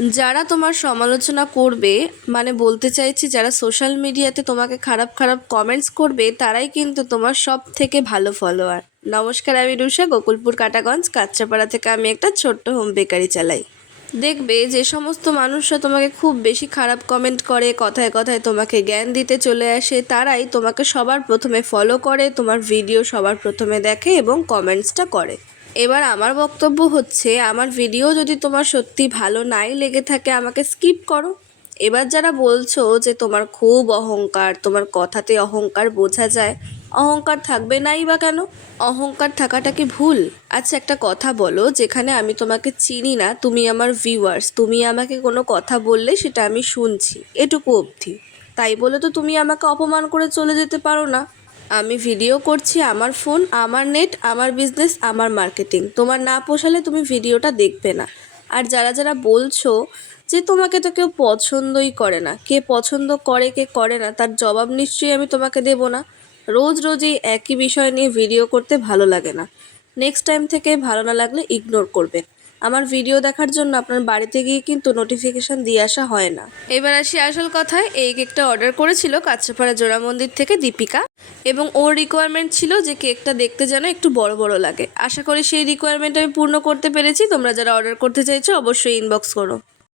যারা তোমার সমালোচনা করবে, মানে বলতে চাইছি যারা সোশ্যাল মিডিয়াতে তোমাকে খারাপ খারাপ কমেন্টস করবে, তারাই কিন্তু তোমার সব থেকে ভালো ফলোয়ার। নমস্কার, আমি রুষা, গোকুলপুর কাটাগঞ্জ কাঁচরাপাড়া থেকে আমি একটা ছোট্ট হোম বেকারি চালাই। দেখবে যে সমস্ত মানুষরা তোমাকে খুব বেশি খারাপ কমেন্ট করে, কথায় কথায় তোমাকে জ্ঞান দিতে চলে আসে, তারাই তোমাকে সবার প্রথমে ফলো করে, তোমার ভিডিও সবার প্রথমে দেখে এবং কমেন্টসটা করে। এবার আমার বক্তব্য হচ্ছে, আমার ভিডিও যদি তোমার সত্যি ভালো নাই লেগে থাকে আমাকে স্কিপ করো। এবার যারা বলছো যে তোমার খুব অহংকার, তোমার কথাতে অহংকার বোঝা যায়, অহংকার থাকবে নাই বা কেন? অহংকার থাকাটা কি ভুল? আচ্ছা একটা কথা বলো, যেখানে আমি তোমাকে চিনি না, তুমি আমার ভিউয়ার্স, তুমি আমাকে কোনো কথা বললে সেটা আমি শুনছি এটুকু অবধি, তাই বলে তো তুমি আমাকে অপমান করে চলে যেতে পারো না। আমি ভিডিও করছি, আমার ফোন, আমার নেট, আমার বিজনেস, আমার মার্কেটিং। তোমার না পোষালে তুমি ভিডিওটা দেখবে না। আর যারা যারা বলছো যে তোমাকে তো কেউ পছন্দই করে না, কে পছন্দ করে কে করে না তার জবাব নিশ্চয়ই আমি তোমাকে দেব না। রোজ রোজ এই একই বিষয় নিয়ে ভিডিও করতে ভালো লাগে না। নেক্সট টাইম থেকে ভালো না লাগলে ইগনোর করবেন। আমার ভিডিও দেখার জন্য আপনার বাড়িতে গিয়ে কিন্তু নোটিফিকেশান দিয়ে আসা হয় না। এবার আসি আসল কথায়। এই কেকটা অর্ডার করেছিল কাঁচরাপাড়া জোড়া মন্দির থেকে দীপিকা, এবং ওর রিকোয়ারমেন্ট ছিল যে কেকটা দেখতে যেন একটু বড় বড় লাগে। আশা করি সেই রিকোয়ারমেন্ট আমি পূর্ণ করতে পেরেছি। তোমরা যারা অর্ডার করতে চাইছো অবশ্যই ইনবক্স করো।